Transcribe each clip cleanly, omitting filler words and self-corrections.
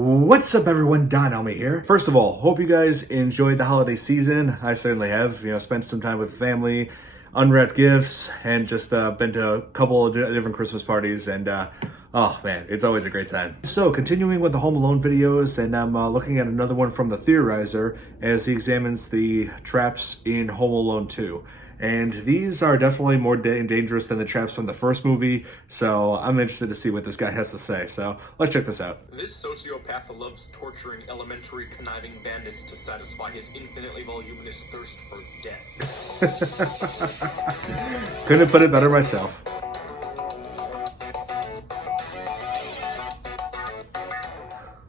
What's up everyone, Don Elmi here. First of all, hope you guys enjoyed the holiday season. I certainly have, spent some time with family, unwrapped gifts, and just been to a couple of different Christmas parties, and oh man, it's always a great time. So continuing with the Home Alone videos, and I'm looking at another one from the Theorizer as he examines the traps in Home Alone 2. And these are definitely more dangerous than the traps from the first movie, so I'm interested to see what this guy has to say. So let's check this out. This sociopath loves torturing elementary conniving bandits to satisfy his infinitely voluminous thirst for death. Couldn't put it better myself.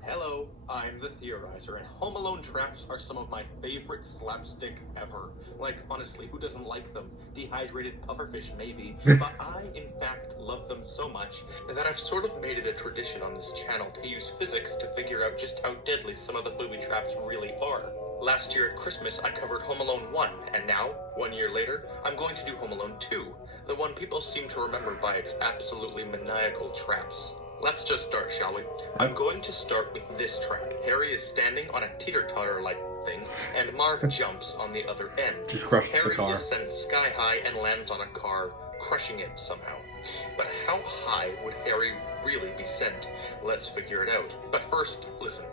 Hello, I'm the Theorizer, and Home Alone traps are some of my favorite slapstick ever. Like, honestly, who doesn't like them? Dehydrated pufferfish, maybe. But I, in fact, love them so much that I've sort of made it a tradition on this channel to use physics to figure out just how deadly some of the booby traps really are. Last year at Christmas, I covered Home Alone 1, and now, 1 year later, I'm going to do Home Alone 2, the one people seem to remember by its absolutely maniacal traps. Let's just start, shall we? I'm going to start with this trap. Harry is standing on a teeter-totter-like thing, and Marv jumps on the other end. Just crushes the car. Harry is sent sky high and lands on a car, crushing it somehow. But how high would Harry really be sent? Let's figure it out. But first, listen.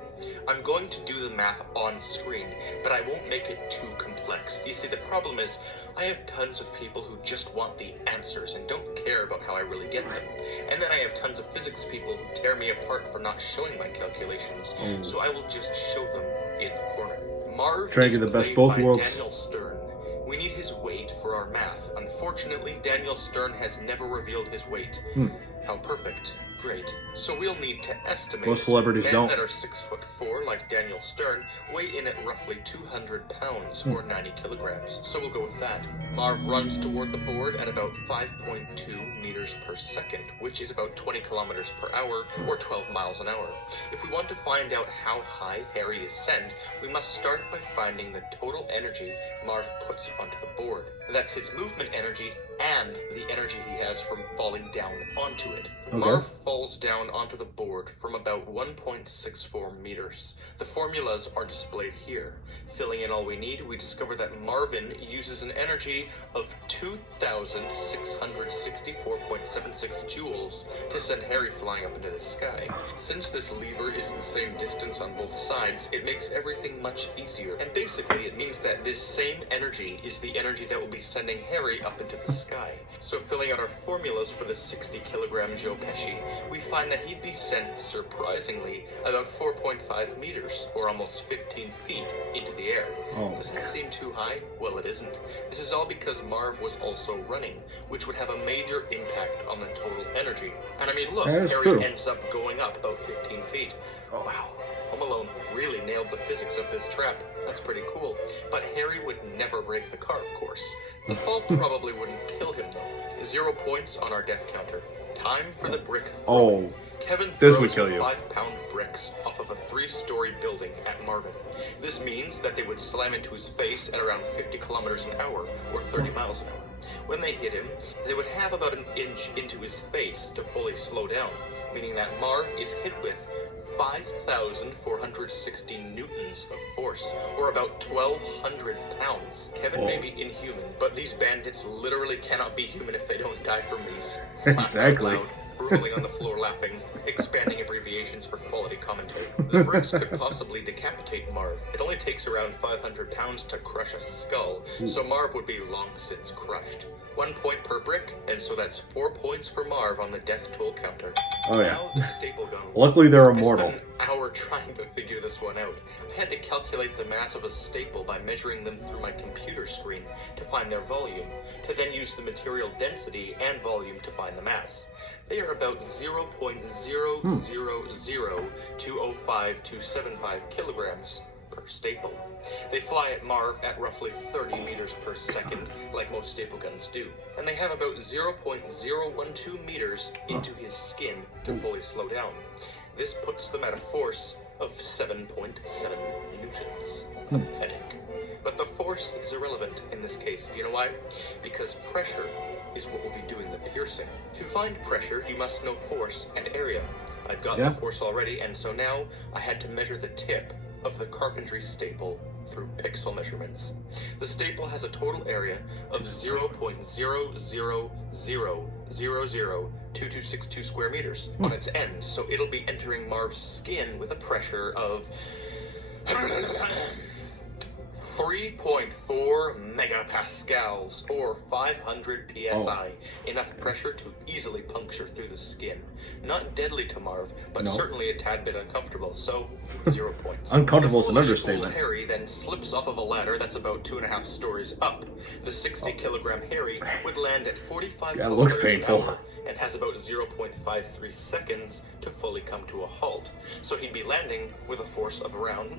I'm going to do the math on screen, but I won't make it too complex. You see, the problem is, I have tons of people who just want the answers and don't care about how I really get them. And then I have tons of physics people who tear me apart for not showing my calculations, so I will just show them in the corner. Marv Trying to is get the best played both by worlds. Daniel Stern. We need his weight for our math. Unfortunately, Daniel Stern has never revealed his weight. How perfect. Great. So we'll need to estimate Most celebrities men don't. that are 6'4", like Daniel Stern, weigh in at roughly 200 pounds, or 90 kilograms. So we'll go with that. Marv runs toward the board at about 5.2 meters per second, which is about 20 kilometers per hour, or 12 miles an hour. If we want to find out how high Harry is sent, we must start by finding the total energy Marv puts onto the board. That's his movement energy and the energy he has from falling down onto it. Okay. Marv falls down onto the board from about 1.64 meters. The formulas are displayed here. Filling in all we need, we discover that Marvin uses an energy of 2,664.76 joules to send Harry flying up into the sky. Since this lever is the same distance on both sides, it makes everything much easier. And basically, it means that this same energy is the energy that will be sending Harry up into the sky. So filling out our formulas for the 60 kilogram Joe Pesci, we find that he'd be sent, surprisingly, about 4.5 meters, or almost 15 feet, into the air. Does that seem too high? Well, it isn't. This is all because Marv was also running, which would have a major impact on the total energy. And I mean, look, Harry ends up going up about 15 feet. Oh, wow. Home Alone really nailed the physics of this trap. That's pretty cool. But Harry would never break the car, of course. The fall probably wouldn't kill him, though. 0 points on our death counter. Time for the brick throwing. Kevin throws 5-pound bricks off of a 3-story building at Marvin. This means that they would slam into his face at around 50 kilometers an hour, or 30 miles an hour. When they hit him, they would have about an inch into his face to fully slow down, meaning that Marv is hit with 5,460 newtons of force, or about 1,200 pounds. Kevin may be inhuman, but these bandits literally cannot be human if they don't die from these. Exactly. Rolling on the floor laughing, expanding abbreviations for quality commentary. The bricks could possibly decapitate Marv. It only takes around 500 pounds to crush a skull, so Marv would be long since crushed. 1 point per brick, and so that's 4 points for Marv on the death toll counter. Oh yeah. Now the staple gun. Luckily they're immortal. I spent an hour trying to figure this one out. I had to calculate the mass of a staple by measuring them through my computer screen to find their volume, to then use the material density and volume to find the mass. They are about 0.000205275 kilograms per staple. They fly at Marv at roughly 30 meters per second, like most staple guns do, and they have about 0.012 meters into his skin to fully slow down. This puts them at a force of 7.7 newtons. Pathetic. But the force is irrelevant in this case. Do you know why? Because pressure is what will be doing the piercing. To find pressure, you must know force and area. I've got Yeah. the force already, and so now I had to measure the tip of the carpentry staple through pixel measurements. The staple has a total area of 0.000002262 square meters on its end, so it'll be entering Marv's skin with a pressure of 3.4 megapascals, or 500 psi. Enough pressure to easily puncture through the skin. Not deadly to Marv, but certainly a tad bit uncomfortable, so 0 points. Uncomfortable is an The foolish understatement. fool Harry then slips off of a ladder that's about 2.5 stories up. The 60-kilogram Harry would land at 45 That looks kilometers an painful. hour and has about 0.53 seconds to fully come to a halt. So he'd be landing with a force of around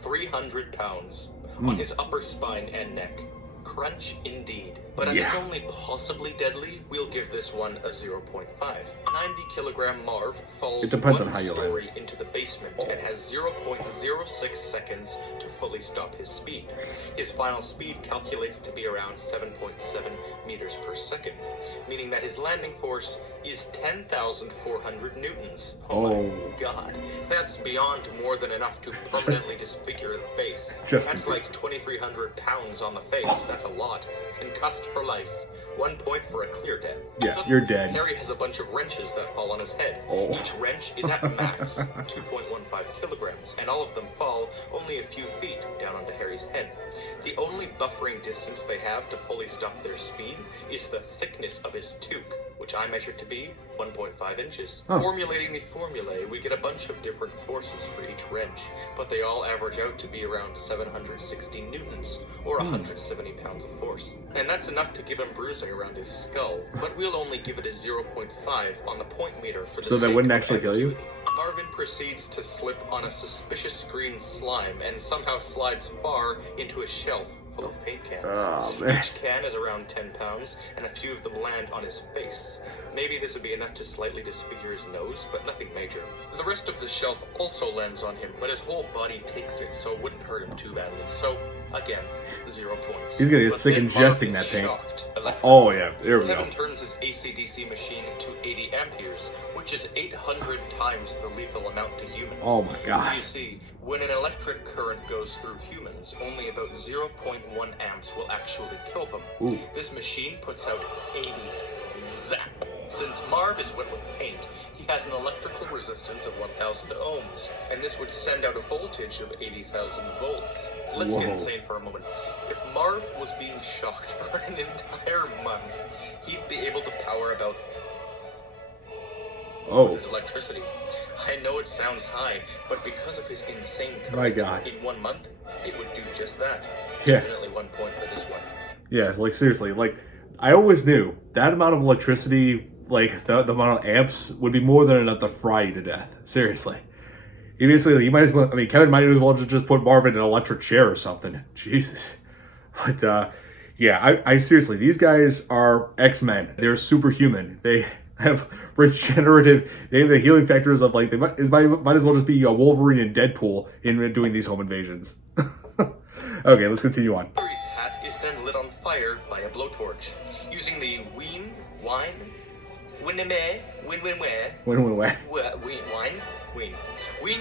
300 pounds on his upper spine and neck. Crunch indeed. But as it's only possibly deadly, we'll give this one a 0.5. 90-kilogram Marv falls It depends on one how you land. story into the basement and has 0.06 seconds to fully stop his speed. His final speed calculates to be around 7.7 meters per second, meaning that his landing force is 10,400 newtons. Oh my god. That's beyond more than enough to permanently disfigure the face. That's like 2,300 pounds on the face. That's a lot. Concussed for life. 1 point for a clear death. Yeah, you're dead. Harry has a bunch of wrenches that fall on his head. Each wrench is at max 2.15 kilograms, and all of them fall only a few feet down onto Harry's head. The only buffering distance they have to fully stop their speed is the thickness of his toque, which I measured to be 1.5 inches. Formulating the formulae, we get a bunch of different forces for each wrench, but they all average out to be around 760 newtons, or 170 pounds of force. And that's enough to give him bruising around his skull, but we'll only give it a 0.5 on the point meter for the So that sake wouldn't of actually kill you? ambiguity. Marvin proceeds to slip on a suspicious green slime and somehow slides far into a shelf full of paint cans. Each can is around 10 pounds, and a few of them land on his face. Maybe this would be enough to slightly disfigure his nose, but nothing major. The rest of the shelf also lands on him, but his whole body takes it, so it wouldn't hurt him too badly. So, again, 0 points. He's gonna get But sick then ingesting Marv that is paint. shocked. Electric. Oh yeah, there we go. Kevin turns his AC/DC machine to 80 amperes, which is 800 times the lethal amount to humans. Oh my god. You see, when an electric current goes through humans, only about 0.1 amps will actually kill them. This machine puts out 80. Zap! Since Marv is wet with paint, he has an electrical resistance of 1,000 ohms, and this would send out a voltage of 80,000 volts. Let's get insane for a moment. If Marv was being shocked for an entire month, he'd be able to power about with his electricity. I know it sounds high, but because of his insane current, in 1 month, it would do just that. Definitely 1 point for this one. Yeah, like seriously, like I always knew that amount of electricity, like the amount of amps, would be more than enough to fry you to death. Seriously. He basically, you might as well, I mean, Kevin might as well just put Marvin in an electric chair or something. Jesus. But, yeah, I seriously, these guys are X-Men. They're superhuman. They have regenerative, they have the healing factors of, like, they might as well just be a Wolverine and Deadpool in doing these home invasions. Okay, let's continue on. Harry's hat is then lit on fire by a blowtorch. Using the Wien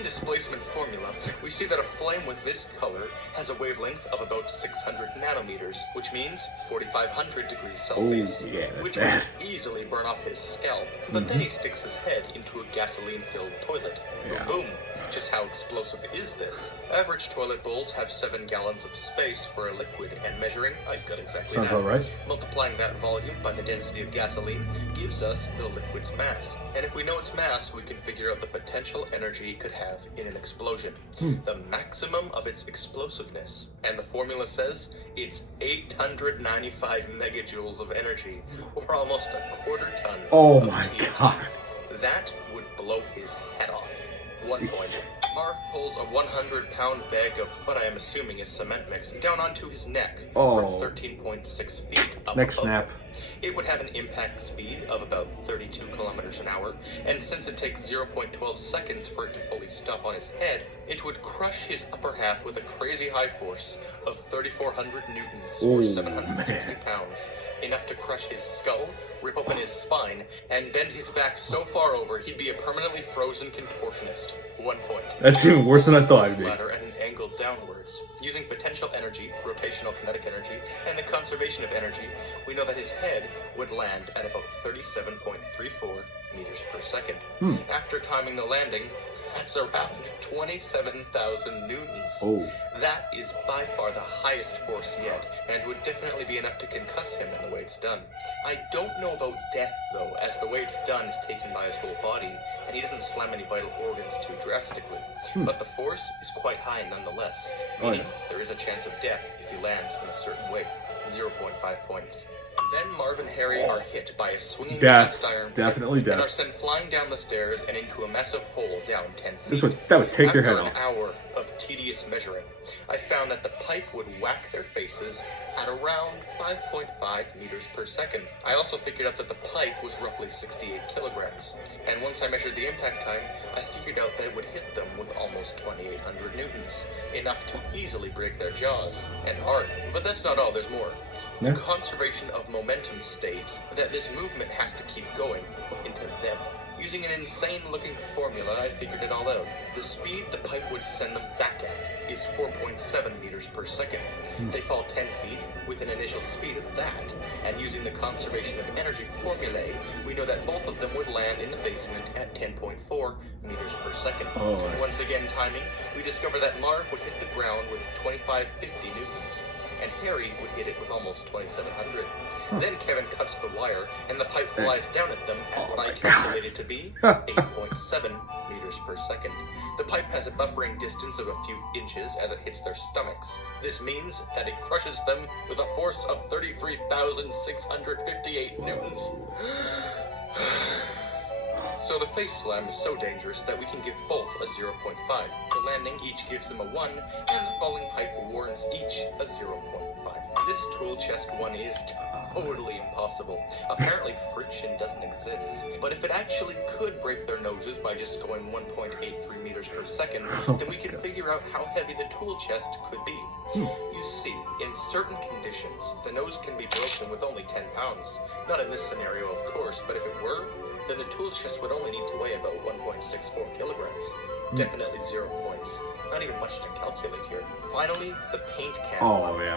displacement formula, we see that a flame with this color has a wavelength of about 600 nanometers, which means 4,500 degrees Celsius, which would easily burn off his scalp. But then he sticks his head into a gasoline-filled toilet. Boom! Just how explosive is this? Average toilet bowls have 7 gallons of space for a liquid, and measuring, I've got exactly Sounds that. about right. Multiplying that volume by the density of gasoline gives us the liquid's mass. And if we know its mass, we can figure out the potential energy it could have in an explosion. The maximum of its explosiveness. And the formula says it's 895 megajoules of energy, or almost a quarter ton Oh of my TNT. god. That would blow his head off. 1 point. Marv pulls a 100-pound bag of what I am assuming is cement mix down onto his neck from 13.6 feet up Neck above snap. him. It would have an impact speed of about 32 kilometers an hour, and since it takes 0.12 seconds for it to fully stop on his head, it would crush his upper half with a crazy high force of 3,400 newtons, or 760 pounds, enough to crush his skull, rip open his spine, and bend his back so far over he'd be a permanently frozen contortionist. 1 point. That's even worse than I thought it'd be. Ladder at an angle downwards. Using potential energy, rotational kinetic energy, and the conservation of energy, we know that his head would land at about 37.34 meters per second. After timing the landing, that's around 27,000 newtons. That is by far the highest force yet, and would definitely be enough to concuss him in the way it's done. I don't know about death, though, as the way it's done is taken by his whole body, and he doesn't slam any vital organs too drastically. But the force is quite high nonetheless, meaning there is a chance of death if he lands in a certain way, 0.5 points. Then Marv and Harry are hit by a swinging cast iron definitely pipe and are sent flying down the stairs and into a massive hole down 10 feet. That would take their head After off. an hour of tedious measuring, I found that the pipe would whack their faces at around 5.5 meters per second. I also figured out that the pipe was roughly 68 kilograms, and once I measured the impact time, I figured out that it would hit them with almost 2,800 newtons, enough to easily break their jaws, and hard. But that's not all, there's more. The conservation of momentum states that this movement has to keep going into them. Using an insane-looking formula, I figured it all out. The speed the pipe would send them back at is 4.7 meters per second. They fall 10 feet with an initial speed of that, and using the conservation of energy formulae, we know that both of them would land in the basement at 10.4 meters per second. Once again timing, we discover that Marv would hit the ground with 2550 newtons, and Harry would hit it with almost 2,700. Then Kevin cuts the wire, and the pipe flies down at them at what I calculated to be 8.7 meters per second. The pipe has a buffering distance of a few inches as it hits their stomachs. This means that it crushes them with a force of 33,658 newtons. So the face slam is so dangerous that we can give both a 0.5. The landing each gives them a 1, and the falling pipe warrants each a 0.5. This tool chest one is totally impossible. Apparently friction doesn't exist. But if it actually could break their noses by just going 1.83 meters per second, then we can figure out how heavy the tool chest could be. You see, in certain conditions, the nose can be broken with only 10 pounds. Not in this scenario, of course, but if it were, then the tool chest would only need to weigh about 1.64 kilograms. Definitely 0 points. Not even much to calculate here. Finally, the paint can.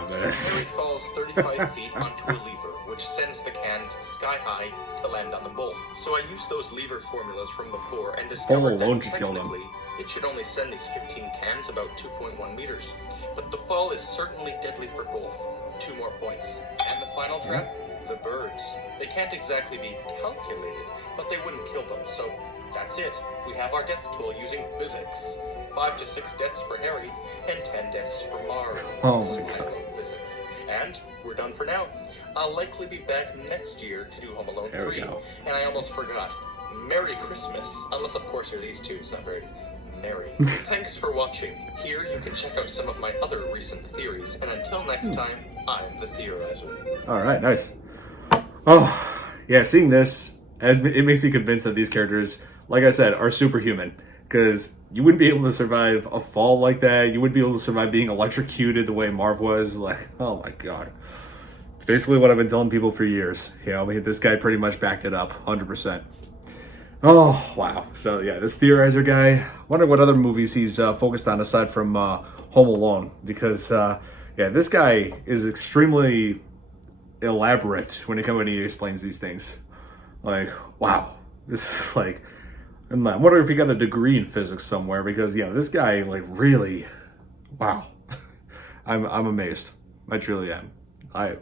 Harry falls 35 feet onto a lever, which sends the cans sky high to land on them both. So I used those lever formulas from before and discovered that technically it should only send these 15 cans about 2.1 meters. But the fall is certainly deadly for both. 2 more points. And the final trap? The birds. They can't exactly be calculated, but they wouldn't kill them, so that's it. We have our death tool using physics. 5 to 6 deaths for Harry, and 10 deaths for Marv. Physics. And we're done for now. I'll likely be back next year to do Home Alone 3. And I almost forgot. Merry Christmas. Unless, of course, you're these two. It's not very merry. Thanks for watching. Here you can check out some of my other recent theories. And until next time, I'm the Theorizer. Alright, nice. Oh, yeah, seeing this, it makes me convinced that these characters, like I said, are superhuman. Because you wouldn't be able to survive a fall like that. You wouldn't be able to survive being electrocuted the way Marv was. Like, oh my god. It's basically what I've been telling people for years. You know, this guy pretty much backed it up, 100%. Oh, wow. So, yeah, this Theorizer guy, I wonder what other movies he's focused on aside from Home Alone. Because, yeah, this guy is extremely elaborate when he explains these things. Like, wow. This is like... And I wonder if he got a degree in physics somewhere, because yeah, this guy like really, wow, I'm amazed. I truly am. I'm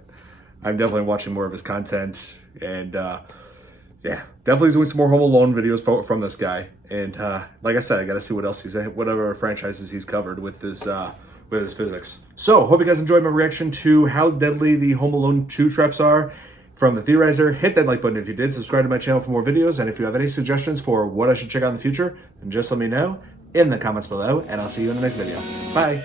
definitely watching more of his content, and yeah, definitely doing some more Home Alone videos from this guy. And like I said, I got to see what else whatever franchises he's covered with his physics. So hope you guys enjoyed my reaction to how deadly the Home Alone 2 traps are. From the Theorizer, hit that like button if you did, subscribe to my channel for more videos, and if you have any suggestions for what I should check out in the future, then just let me know in the comments below, and I'll see you in the next video. Bye!